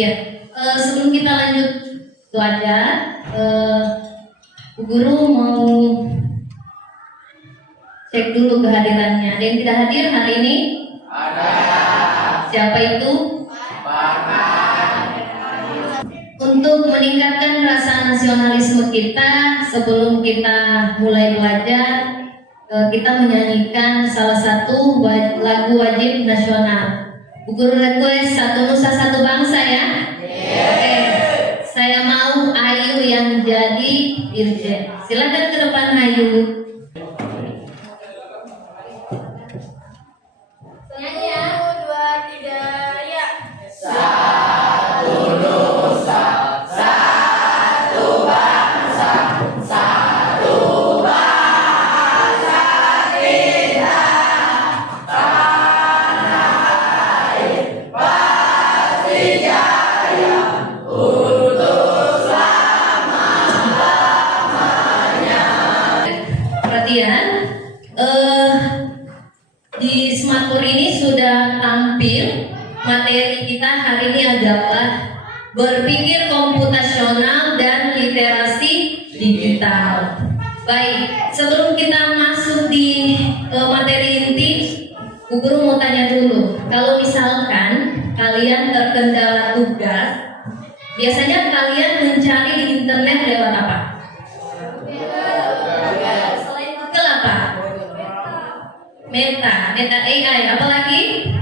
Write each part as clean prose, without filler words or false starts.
Iya, sebelum kita lanjut belajar, Bu Guru mau cek dulu kehadirannya. Ada yang tidak hadir hari ini? Ada. Siapa itu? Untuk meningkatkan rasa nasionalisme kita, sebelum kita mulai belajar, kita menyanyikan salah satu lagu wajib nasional. Bu Guru request Satu Nusa Satu Bangsa ya. Oke, saya mau Ayu yang jadi dirjen. Silakan ke depan Ayu. Nyanyi ya. 1, 2, 3, ya. Satu Nusa, satu bangsa, satu bangsa kita. Tanah air pasti jaya untuk selama-lamanya. Perhatian, di Smartboard ini sudah tampil materi kita hari ini adalah berpikir komputasional dan literasi digital. Baik, sebelum kita masuk di materi inti, Bu Guru mau tanya dulu, kalau misalkan kalian terkendala tugas, biasanya kalian mencari di internet lewat apa? Selain Google apa? Meta AI, apalagi?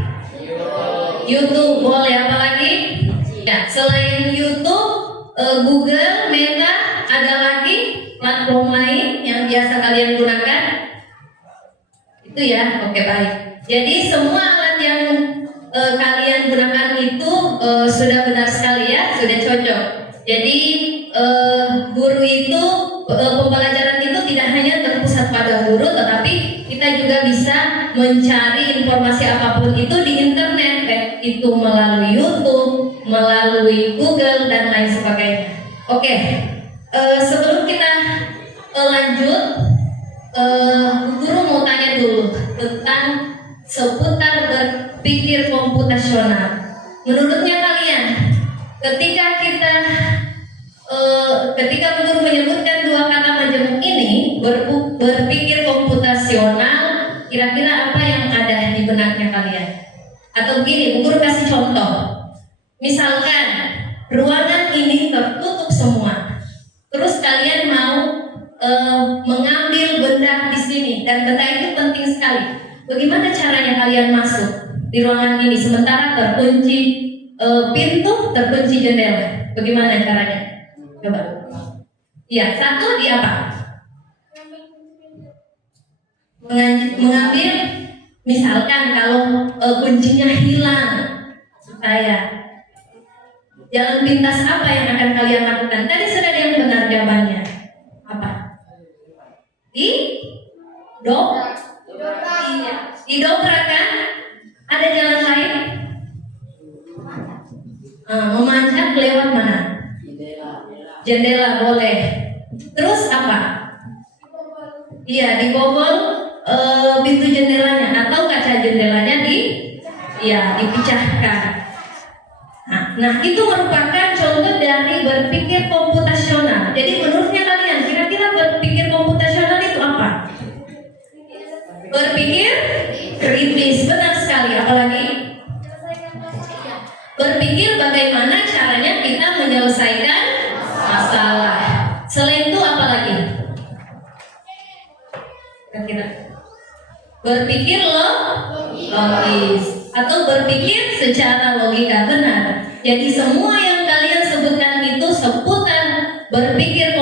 YouTube, boleh, apalagi? Ya, selain YouTube, Google, Meta, ada lagi platform lain yang biasa kalian gunakan? Itu ya, oke baik. Jadi semua alat yang kalian gunakan itu sudah benar sekali ya, sudah cocok. Jadi guru itu, pembelajaran itu tidak hanya terpusat pada guru, tetapi kita juga bisa mencari informasi apapun itu di internet, baik itu melalui YouTube, melalui Google dan lain sebagainya. Oke, sebelum kita lanjut, guru mau tanya dulu tentang seputar berpikir komputasional. Menurutnya kalian, ketika guru menyebutkan dua kata majemuk ini, berpikir komputasional, kira-kira apa yang ada di benaknya kalian? Atau begini, guru kasih contoh. Misalkan ruangan ini tertutup semua, terus kalian mau mengambil benda di sini, dan benda itu penting sekali. Bagaimana caranya kalian masuk di ruangan ini sementara terkunci pintu, terkunci jendela? Bagaimana caranya? Coba. Iya, satu di apa? Mengambil, misalkan kalau kuncinya hilang, saya jalan pintas apa yang akan kalian lakukan? Tadi sudah ada yang benar jawabannya. Apa? Didobrak kan? Ada jalan lain? Memanjat lewat mana? Jendela boleh. Terus apa? Iya, dibobol pintu jendelanya atau kaca jendelanya dipecahkan. Nah, itu merupakan contoh dari berpikir komputasional. Jadi menurutnya kalian, kira-kira berpikir komputasional itu apa? Berpikir kritis, benar sekali. Apalagi berpikir bagaimana caranya kita menyelesaikan masalah. Selain itu apa lagi? Kira-kira berpikir logis atau berpikir secara logika, benar. Jadi semua yang kalian sebutkan itu seputar berpikir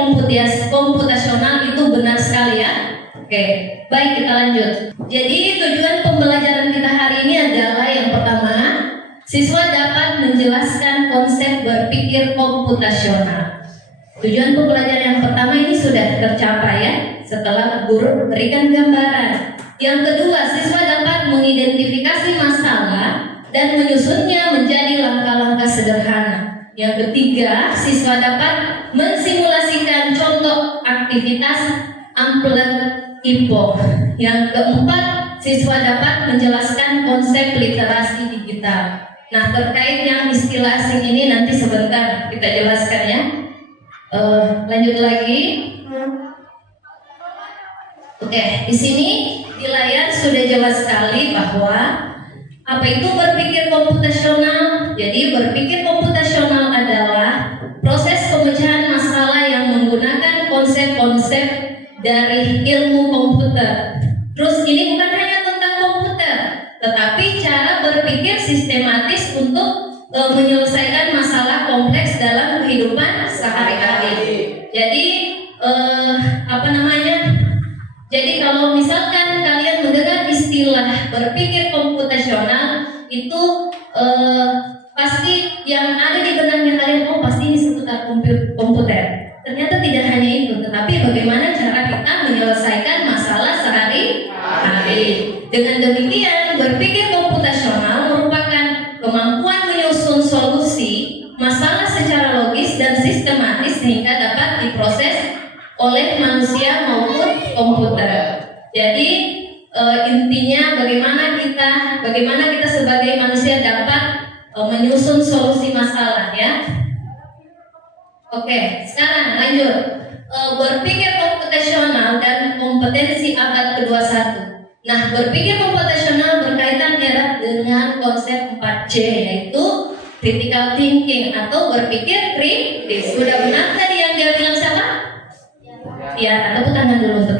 komputasional itu benar sekali ya. Oke, baik, kita lanjut. Jadi tujuan pembelajaran kita hari ini adalah yang pertama, siswa dapat menjelaskan konsep berpikir komputasional. Tujuan pembelajaran yang pertama ini sudah tercapai ya, setelah guru memberikan gambaran. Yang kedua, siswa dapat mengidentifikasi masalah dan menyusunnya menjadi langkah-langkah sederhana. Yang ketiga, siswa dapat mensimulasikan contoh aktivitas Amplet IPO. Yang keempat, siswa dapat menjelaskan konsep literasi digital. Nah, terkait yang istilah asing ini nanti sebentar kita jelaskan ya. Lanjut lagi. Oke, di sini di layar sudah jelas sekali bahwa apa itu berpikir komputasional. Jadi berpikir komputasional adalah proses pemecahan masalah yang menggunakan konsep-konsep dari ilmu komputer. Terus ini bukan hanya tentang komputer, tetapi cara berpikir sistematis untuk menyelesaikan masalah kompleks dalam kehidupan sehari-hari. Jadi Jadi kalau misalkan kalian mendengar istilah berpikir komputasional itu pasti yang ada di benaknya kalian, oh pasti ini seputar komputer. Ternyata tidak hanya itu, tetapi bagaimana cara kita menyelesaikan masalah sehari-hari. Dengan demikian, berpikir komputasional merupakan kemampuan menyusun solusi masalah secara logis dan sistematis sehingga dapat diproses oleh manusia maupun komputer. Jadi intinya bagaimana kita sebagai manusia dapat menyusun solusi masalah ya. Oke, sekarang lanjut. Berpikir komputasional dan kompetensi abad ke-21. Nah, berpikir komputasional berkaitan erat dengan konsep 4C, yaitu critical thinking atau berpikir kritis. Sudah benar tadi yang dia bilang siapa? Ya, tepuk tangan dulu untuk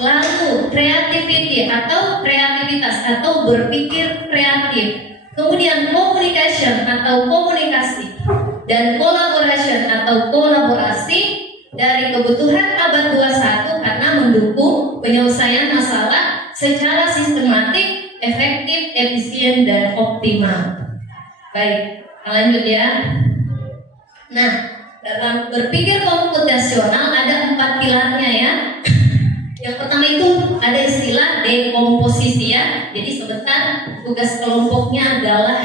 lalu creativity atau kreativitas atau berpikir kreatif. Kemudian communication atau komunikasi dan collaboration atau kolaborasi dari kebutuhan abad 21 karena mendukung penyelesaian masalah secara sistematik, efektif, efisien dan optimal. Baik, lanjut ya. Nah, dalam berpikir komputasional ada 4 pilarnya ya. Yang pertama itu ada istilah dekomposisi ya. Jadi sebentar tugas kelompoknya adalah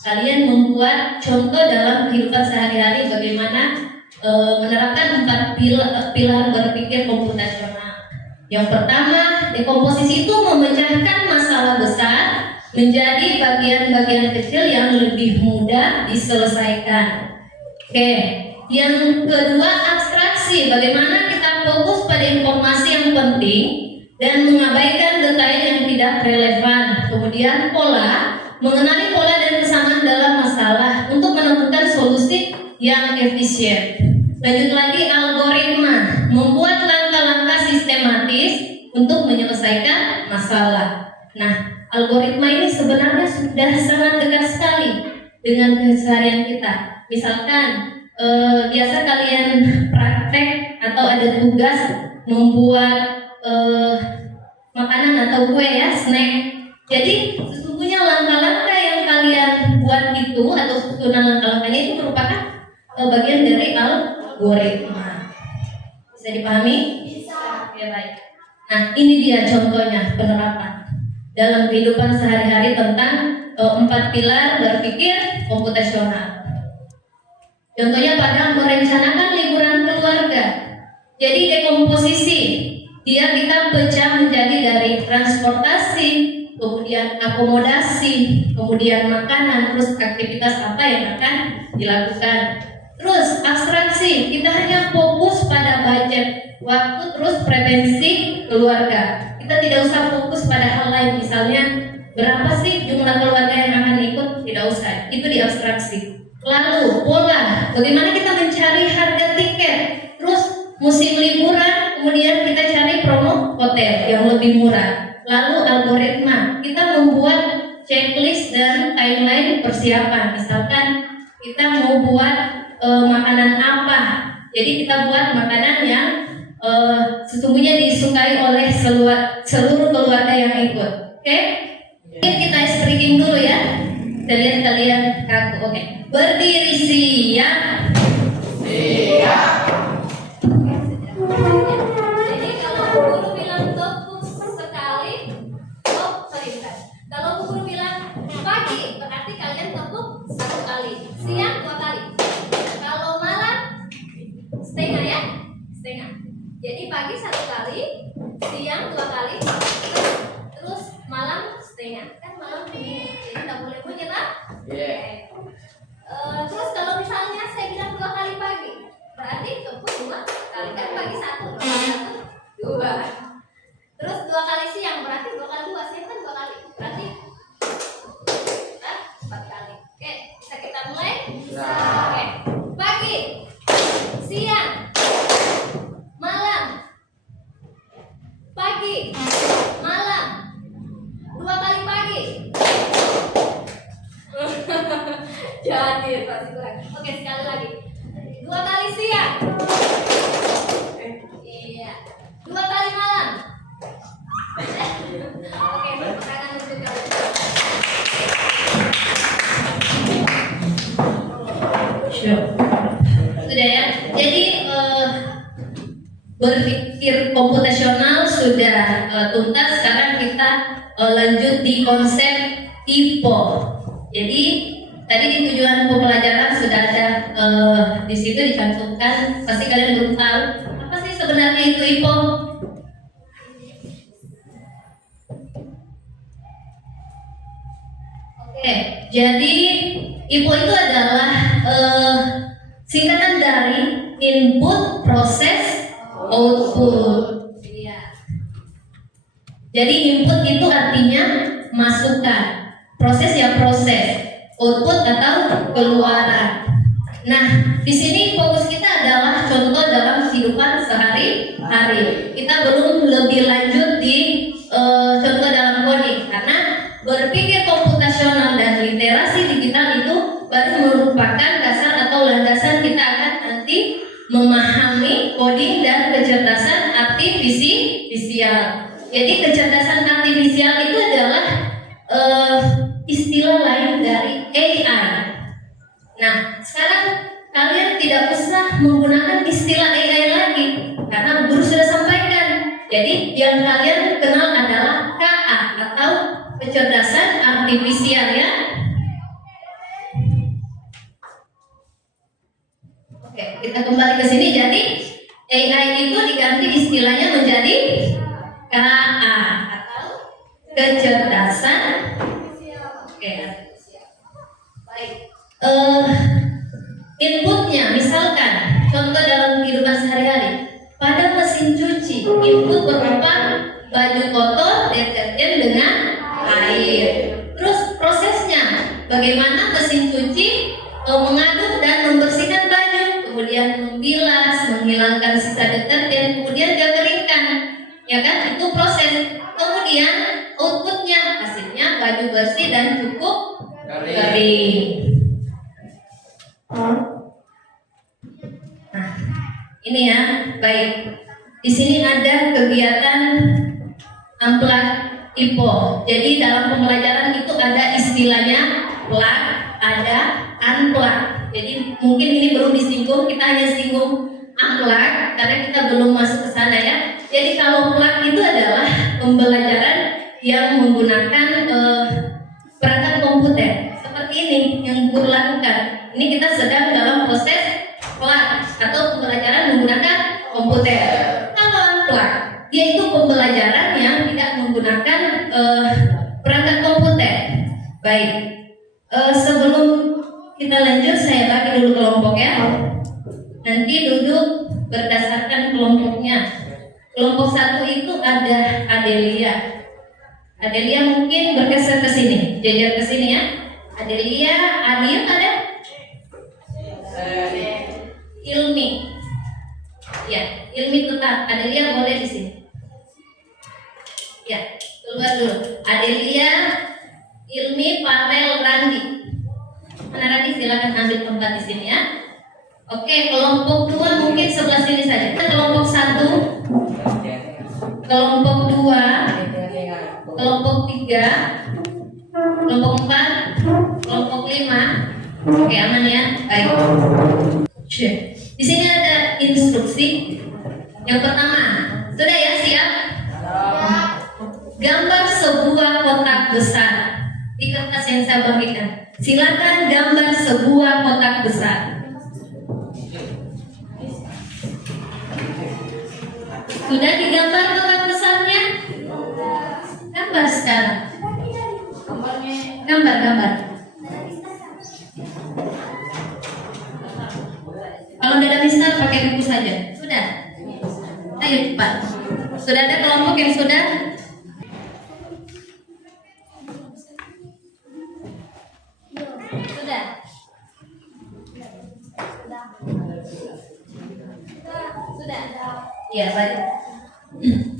kalian membuat contoh dalam kehidupan sehari-hari bagaimana menerapkan 4 pilar berpikir komputasional. Yang pertama, dekomposisi itu memecahkan masalah besar menjadi bagian-bagian kecil yang lebih mudah diselesaikan. Oke. Yang kedua, abstraksi. Bagaimana kita fokus pada informasi yang penting dan mengabaikan detail yang tidak relevan. Kemudian pola, mengenali pola dan kesamaan dalam masalah untuk menemukan solusi yang efisien. Lanjut lagi, algoritma, membuat langkah-langkah sistematis untuk menyelesaikan masalah. Nah, algoritma ini sebenarnya sudah sangat dekat sekali dengan keseharian kita. Misalkan biasa kalian praktek atau ada tugas membuat makanan atau kue ya, snack. Jadi sesungguhnya langkah-langkah yang kalian buat itu atau susunan langkah-langkahnya itu merupakan bagian dari algoritma. Bisa dipahami? Bisa. Ya baik. Nah ini dia contohnya penerapan dalam kehidupan sehari-hari tentang 4 pilar berpikir komputasional. Contohnya pada merencanakan liburan keluarga. Jadi dekomposisi, dia kita pecah menjadi dari transportasi, kemudian akomodasi, kemudian makanan, terus aktivitas apa yang akan dilakukan. Terus abstraksi, kita hanya fokus pada budget, waktu, terus prevensi keluarga. Kita tidak usah fokus pada hal lain, misalnya berapa sih jumlah keluarga yang akan ikut, tidak usah. Itu di abstraksi. Lalu pola, bagaimana kita mencari harga tiket, terus musim liburan, kemudian kita cari promo hotel yang lebih murah. Lalu algoritma, kita membuat checklist dan timeline persiapan. Misalkan kita mau buat makanan apa, jadi kita buat makanan yang sesungguhnya disukai oleh seluruh keluarga yang ikut. Oke? Mungkin kita speaking dulu ya. Kita lihat kalian kaku. Oke. Berdiri siap. Siap. Jadi kalau guru bilang tepuk sekali, kalau guru bilang pagi, berarti kalian tepuk 1 kali, siang 2 kali. Kalau malam setengah ya, setengah. Jadi pagi 1 kali, siang 2 kali, terus malam setengah. Jadi pasti kurang. Oke, sekali lagi. 2 kali siang. Iya. 2 kali malam. Oke, tepuk tangan untuk kalian. Sudah ya. Jadi berpikir komputasional sudah tuntas. Sekarang kita lanjut di konsep IPO. Jadi tadi di tujuan pembelajaran sudah ada di situ dicantumkan. Pasti kalian belum tahu apa sih sebenarnya itu IPO. Oke, jadi IPO itu adalah singkatan dari input, proses, output. Iya. Jadi input itu artinya masukan, proses ya proses, output atau keluaran. Nah, di sini fokus kita adalah contoh dalam kehidupan sehari-hari. Kita belum lebih lanjut di contoh dalam coding karena berpikir komputasional dan literasi digital itu baru merupakan dasar atau landasan kita akan nanti memahami coding dan kecerdasan artifisial. Jadi kecerdasan artifisial itu adalah istilah lain dari AI. Nah, sekarang kalian tidak usah menggunakan istilah AI lagi karena guru sudah sampaikan. Jadi yang kalian kenal adalah KA atau kecerdasan artifisial ya. Oke, kita kembali ke sini. Jadi AI itu diganti istilahnya menjadi KA atau kecerdasan. Oke, baik. Inputnya misalkan contoh dalam kehidupan sehari-hari pada mesin cuci input berupa baju kotor, deterjen dengan air. Terus prosesnya bagaimana mesin cuci mengaduk dan membersihkan baju, kemudian membilas, menghilangkan sisa deterjen, kemudian dikeringkan, ya kan? Itu proses. Kemudian outputnya hasilnya baju bersih dan cukup kering. Nah, ini ya, baik. Di sini ada kegiatan unplug IPO. Jadi dalam pembelajaran itu ada istilahnya plug, ada unplug. Jadi mungkin ini belum disinggung, kita hanya singgung unplug karena kita belum masuk ke sana ya. Jadi kalau plug itu adalah pembelajaran yang menggunakan perangkat komputer seperti ini yang guru lakukan. Ini kita sedang dalam proses plug atau pembelajaran menggunakan komputer. Kalau unplug, dia itu pembelajaran yang tidak menggunakan perangkat komputer. Baik, sebelum kita lanjut, saya bagi dulu kelompok ya. Nanti duduk berdasarkan kelompoknya. Kelompok 1 itu ada Adelia. Adelia mungkin bergeser ke sini, jajar ke sini ya. Adelia, Adil ada? Ilmi. Ya, Ilmi tetap. Adelia boleh di sini. Ya, keluar dulu. Adelia, Ilmi, Farel, Randi. Mana Randi? Silakan ambil tempat di sini ya. Oke, kelompok 2 mungkin sebelah sini saja. Kelompok 1, kelompok 2, kelompok 3, kelompok 4, kelompok 5. Oke, aman ya. Baik. Di sini ada instruksi. Yang pertama, sudah ya, siap? Gambar sebuah kotak besar di kertas yang saya bagikan. Silakan gambar sebuah kotak besar. Sudah digambar kotak besarnya? Gambar sekarang. Gambar. Kalau tidak bisa pakai buku saja. Sudah. Ayo cepat. Sudah ada kelompok yang sudah? Sudah. Ya, baik.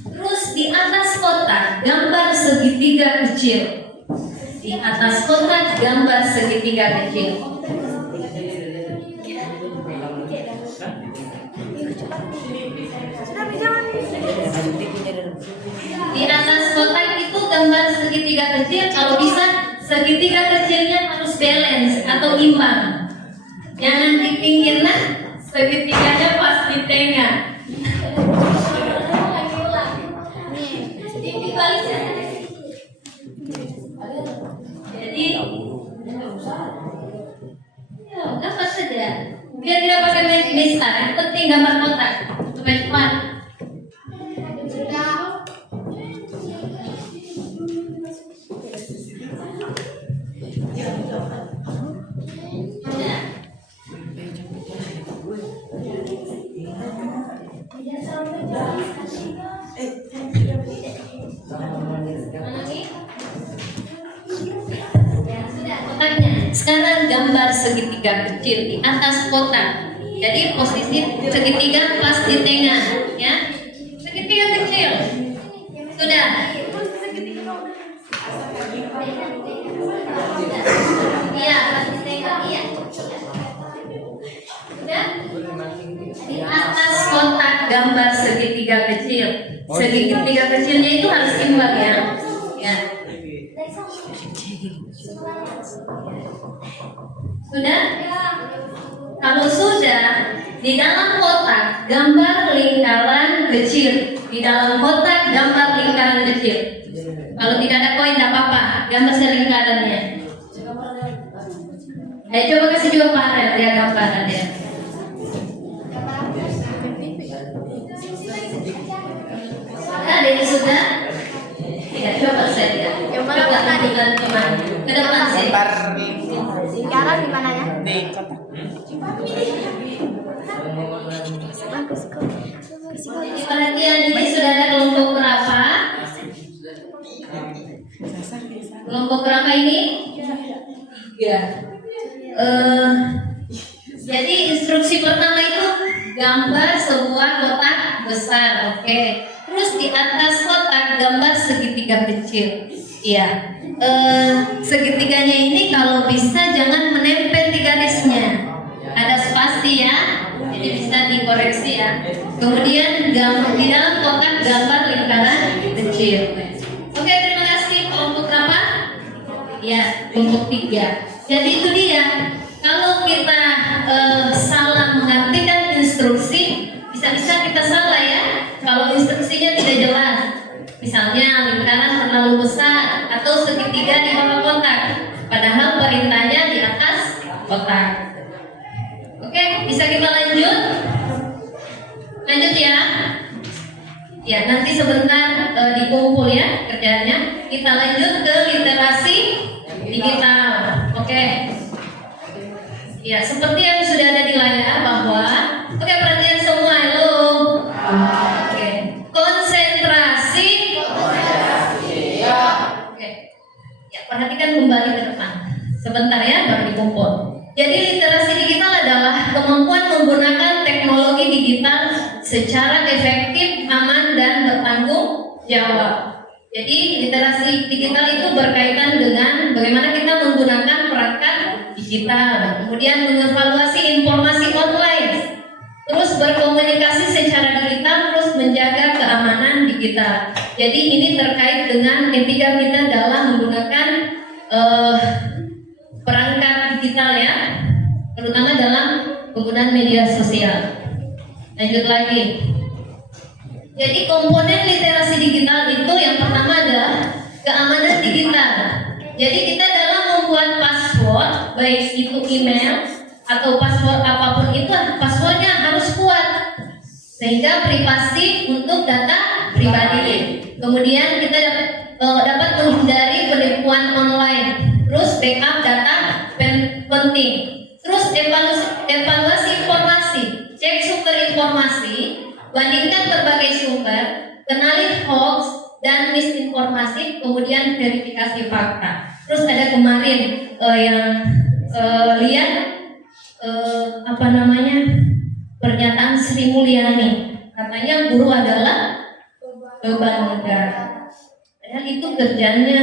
Terus di atas kotak gambar segitiga kecil. Di atas kotak gambar segitiga kecil. Di atas kotak itu gambar segitiga kecil. Kalau bisa segitiga kecilnya harus balance atau imbang. Jangan di pinggir, nah segitiganya pas di tengah. Jadi apa saja biar tidak pakai mistar, yang penting gambar kotak supaya cepat. Sekarang gambar segitiga kecil di atas kotak. Jadi posisi segitiga pas di tengah, ya. Segitiga kecil. Sudah. Iya, pas di tengah. Iya. Sudah. Di atas kotak gambar segitiga kecil. Segitiga kecilnya itu harus imbang, ya. Ya. Sudah? Kalau sudah, di dalam kotak gambar lingkaran kecil. Di dalam kotak gambar lingkaran kecil. Kalau tidak ada koin tidak apa-apa, gambar selingkarannya. Ayo coba kasih juga Pak Red, ya gambaran ya. Ada yang sudah? Ya coba saja. Coba tunjukkan teman. Ke depan sih. Lingkaran di mana ya? Di kotak. Bagus kok. Jadi perhatian, ini sudah ada kelompok berapa? Kelompok berapa ini? 3. Jadi instruksi pertama itu gambar sebuah kotak besar, oke. Terus di atas kotak gambar segitiga kecil. Iya. Segitiganya ini kalau bisa jangan menempel di garisnya. Ada spasi ya, jadi bisa dikoreksi ya. Kemudian di dalam kotak gambar lingkaran kecil. Oke, terima kasih. Kelompok berapa? Ya, kelompok 3. Jadi itu dia. Kalau kita salah mengartikan instruksi, bisa-bisa kita salah ya. Kalau instruksinya tidak jelas. Misalnya lingkaran terlalu besar atau segitiga di bawah kotak, padahal perintahnya di atas kotak. Oke, bisa kita lanjut? Lanjut ya. Ya, nanti sebentar dikumpul ya kerjanya. Kita lanjut ke literasi digital. Oke. Ya, seperti yang sudah ada di layar bahwa perhatian semua, halo. Oke. Konsentrasi. Oke. Ya, perhatikan kembali ke depan. Sebentar ya, baru dikumpul. Jadi literasi digital adalah kemampuan menggunakan teknologi digital secara efektif, aman, dan bertanggung jawab. Jadi literasi digital itu berkaitan dengan bagaimana kita menggunakan perangkat digital, kemudian mengevaluasi informasi online, terus berkomunikasi secara digital, terus menjaga keamanan digital. Jadi ini terkait dengan etika kita dalam menggunakan perangkat digital ya, terutama dalam penggunaan media sosial. Lanjut lagi. Jadi komponen literasi digital itu yang pertama adalah keamanan digital. Jadi kita dalam membuat password, baik itu email atau password apapun itu, passwordnya harus kuat sehingga privasi untuk data pribadi. Kemudian kita dapat menghindari penipuan online. Terus backup data penting. Terus evaluasi informasi, cek sumber informasi, bandingkan berbagai sumber, kenali hoax dan misinformasi, kemudian verifikasi fakta. Terus ada kemarin yang lihat pernyataan Sri Mulyani, katanya guru adalah beban negara. Padahal itu kerjanya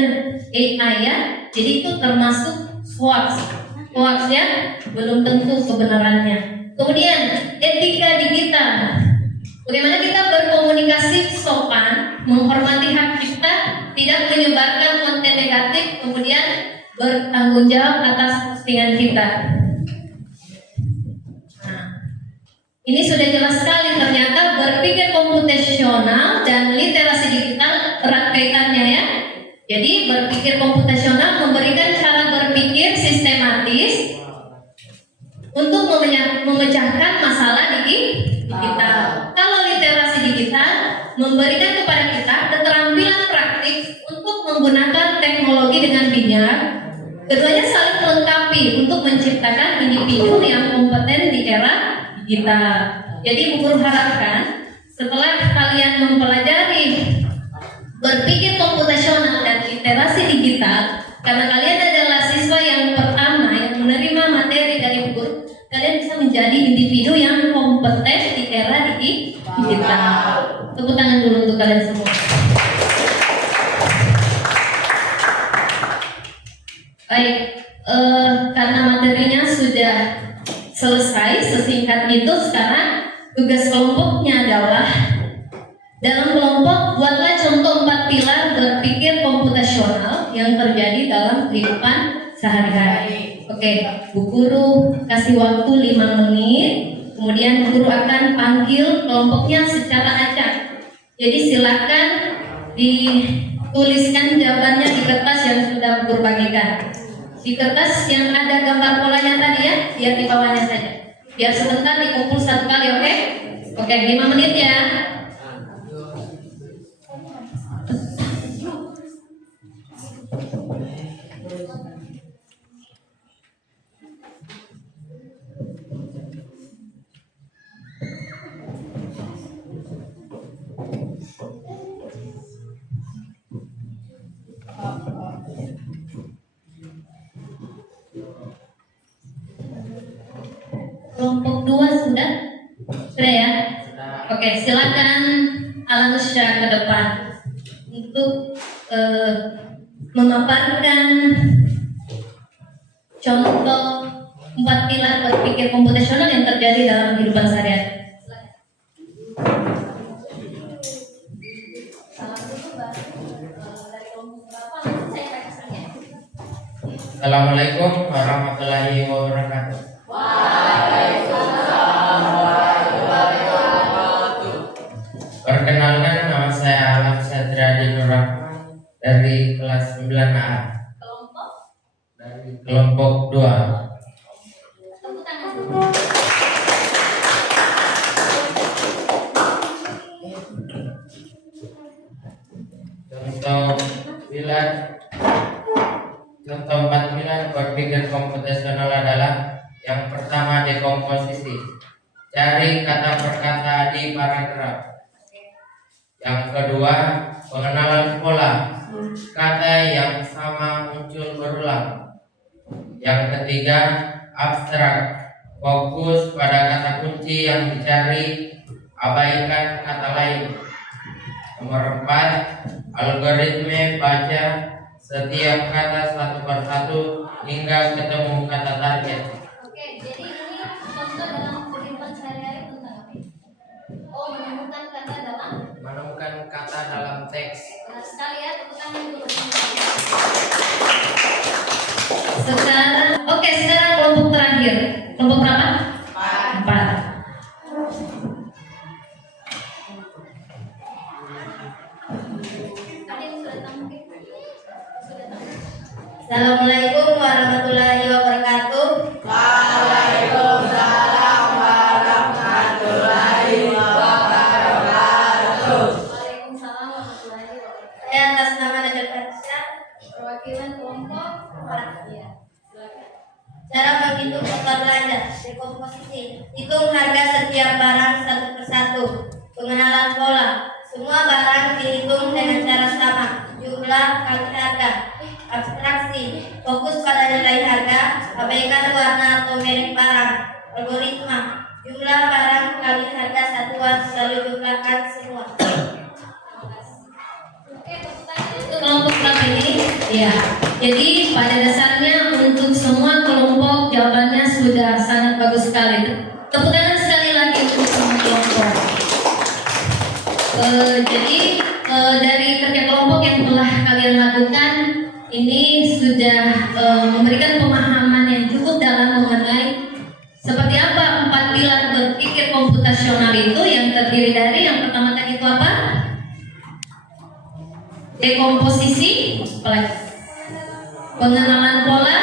AI ya. Jadi itu termasuk hoax. Hoax ya, belum tentu kebenarannya. Kemudian etika digital. Bagaimana kita berkomunikasi sopan, menghormati hak cipta, tidak menyebarkan konten negatif, kemudian bertanggung jawab atas postingan kita. Nah, ini sudah jelas sekali ternyata berpikir komputasional dan literasi digital erat kaitannya ya. Jadi berpikir komputasional memberikan cara berpikir sistematis untuk memecahkan masalah digital. Kalau literasi digital memberikan kepada kita keterampilan praktik untuk menggunakan teknologi dengan bijak. Keduanya saling melengkapi untuk menciptakan individu yang kompeten di era digital. Jadi Bu Guru harapkan setelah kalian mempelajari berpikir komputasional dan literasi digital, karena kalian adalah siswa yang pertama yang menerima materi dari Bu Guru, kalian bisa menjadi individu yang kompeten di era digital. Tepuk tangan dulu untuk kalian semua. Baik, karena materinya sudah selesai sesingkat itu, sekarang tugas kelompoknya adalah dalam kelompok buatlah contoh 4 pilar berpikir komputasional yang terjadi dalam kehidupan sehari-hari. Oke, Bu Guru kasih waktu 5 menit, kemudian Bu Guru akan panggil kelompoknya secara acak. Jadi silakan dituliskan jawabannya di kertas yang sudah Bu Guru bagikan. Di kertas yang ada gambar polanya tadi ya, biar di bawahnya saja. Biar sebentar dikumpul satu kali, oke? Oke, 5 menit ya. Kelompok 2 sudah ya? Oke, silakan Alanusya ke depan untuk memaparkan contoh 4 pilar berpikir komputasional yang terjadi dalam kehidupan sehari-hari. Assalamualaikum warahmatullahi wabarakatuh. Perkenalkan, nama saya Alam Satriadi Nur Rahman dari kelas 9A dari kelompok 2. Contoh 4 pilar berpikir komputasional adalah: yang pertama, dekomposisi, cari kata per kata di paragraf. Yang kedua, pengenalan pola, kata yang sama muncul berulang. Yang ketiga, abstrak, fokus pada kata kunci yang dicari, abaikan kata lain. Nomor 4, algoritme baca setiap kata satu persatu hingga ketemu kata target. Oke, jadi ini contoh dalam kehidupan sehari-hari tentang apa? Oh, menemukan kata dalam teks. Benar sekali ya, tepuk tangan dulu. Sekarang kelompok terakhir. Kelompok berapa? 4. Assalamualaikum warahmatullahi wabarakatuh. Waalaikumsalam warahmatullahi wabarakatuh. Waalaikumsalam warahmatullahi wabarakatuh. Saya atas nama Najat Fatisha, Perwakilan kelompok 4. Ya, silakan. cara menghitung total belanja, dekomposisi, hitung harga setiap barang satu persatu, pengenalan pola, semua barang dihitung dengan cara sama, jumlah kali harga, abstraksi, fokus pada nilai harga, abaikan warna atau merek barang, algoritma, jumlah barang kali harga satuan, lalu jumlahkan semua. Oke, tepuk tangan untuk kelompok berapa ini? Ya. Jadi pada dasarnya untuk semua kelompok jawabannya sudah sangat bagus sekali. Tepuk tangan sekali lagi untuk semua kelompok. Jadi dari kerja kelompok yang telah kalian lakukan ini sudah memberikan pemahaman yang cukup dalam mengenai seperti apa 4 pilar berpikir komputasional itu, yang terdiri dari yang pertama tadi itu apa? Dekomposisi, pengenalan pola,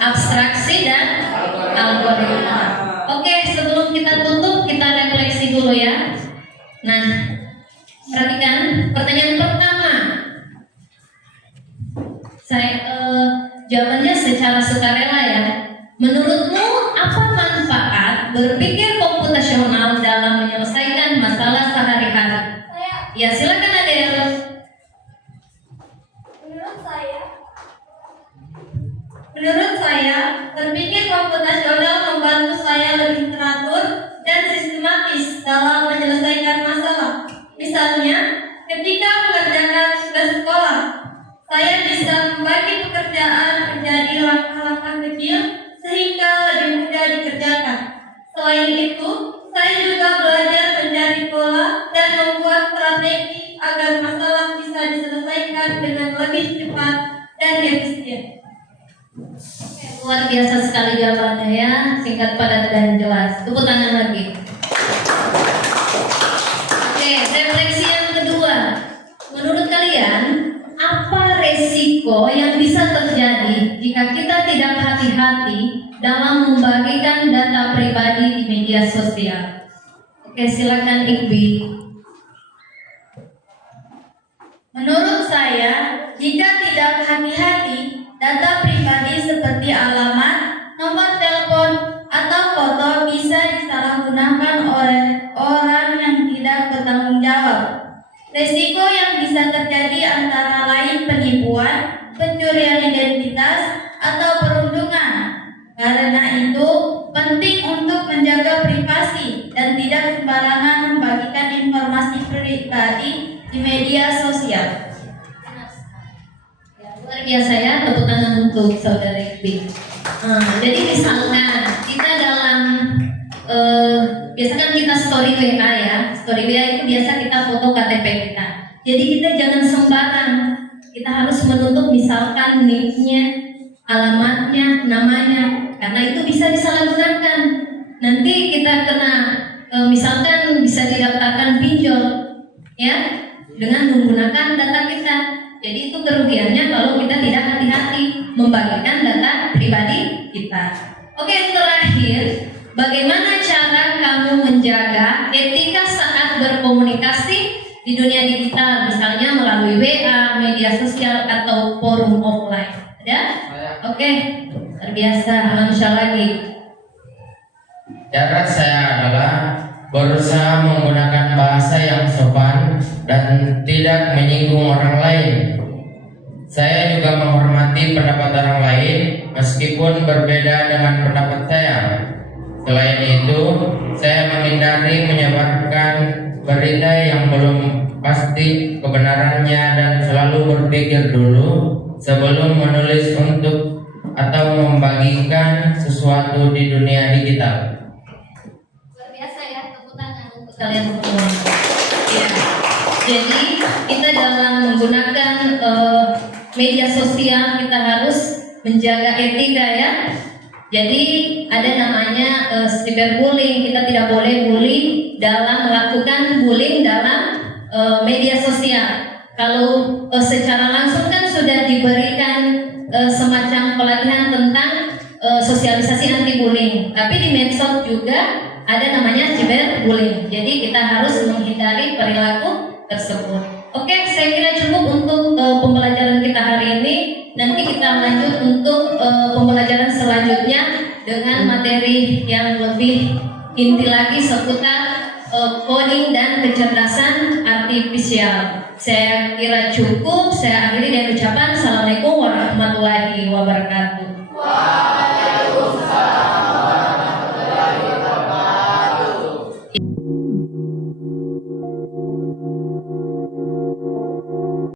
abstraksi, dan algoritma. Oke, sebelum kita tutup kita refleksi dulu ya. Nah, perhatikan pertanyaan pertama. Jawabannya secara sukarela ya. Menurutmu apa manfaat berpikir komputasional dalam menyelesaikan masalah sehari-hari? Ya, silakan Adele. Menurut saya, berpikir komputasional membantu saya lebih teratur dan sistematis dalam menyelesaikan masalah. Misalnya, ketika mengerjakan tugas sekolah, saya bisa membagi pekerjaan menjadi langkah-langkah kecil sehingga lebih mudah dikerjakan. Selain itu, saya juga belajar mencari pola dan membuat strategi agar masalah bisa diselesaikan dengan lebih cepat dan efisien. Luar biasa sekali jawabannya ya, singkat, padat, dan jelas. Tepuk tangan lagi. Oke, refleksi yang kedua. Menurut kalian, apa resiko yang bisa terjadi jika kita tidak hati-hati dalam membagikan data pribadi di media sosial? Oke, silakan Iqbi. Menurut saya, jika tidak hati-hati, data pribadi seperti alamat, nomor telepon, atau foto bisa disalahgunakan oleh orang yang tidak bertanggung jawab. Risiko yang bisa terjadi antara lain penipuan, pencurian identitas, atau perundungan. Karena itu, penting untuk menjaga privasi dan tidak sembarangan membagikan informasi pribadi di media sosial. Luar biasa ya, tepuk tangan untuk saudara Iqbi. Jadi misalkan kita dalam biasa kan kita story WA ya, story WA itu biasa kita foto KTP kita. Jadi kita jangan sembarang, kita harus menutup misalkan nicknya, alamatnya, namanya, karena itu bisa disalahgunakan. Nanti kita kena misalkan bisa didaftarkan pinjol, ya, dengan menggunakan data kita. Jadi itu kerugiannya kalau kita tidak hati-hati membagikan data pribadi kita. Oke, yang terakhir, bagaimana cara kamu menjaga etika saat berkomunikasi di dunia digital, misalnya melalui WA, media sosial, atau forum offline? Ada? Oke, terbiasa, langsung lagi. Cara saya adalah berusaha menggunakan bahasa yang sopan dan tidak menyinggung orang lain. Saya juga menghormati pendapat orang lain meskipun berbeda dengan pendapat saya. Selain itu, saya menghindari menyebarkan berita yang belum pasti kebenarannya dan selalu berpikir dulu sebelum menulis untuk atau membagikan sesuatu di dunia digital. Luar biasa ya, tepuk tangan untuk kalian semua. Ya. Jadi kita dalam menggunakan media sosial kita harus menjaga etika ya. Jadi ada namanya cyberbullying. Kita tidak boleh bully dalam melakukan bullying dalam media sosial. Kalau secara langsung kan sudah diberikan semacam pelatihan tentang sosialisasi anti bullying. Tapi di medsos juga ada namanya cyberbullying. Jadi kita harus menghindari perilaku tersebut. Oke, saya kira cukup untuk pembelajaran kita hari ini. Nanti kita lanjut untuk pembelajaran selanjutnya dengan materi yang lebih inti lagi seputar coding dan kecerdasan artifisial. Saya kira cukup. Saya akhiri dengan ucapan Assalamualaikum warahmatullahi wabarakatuh.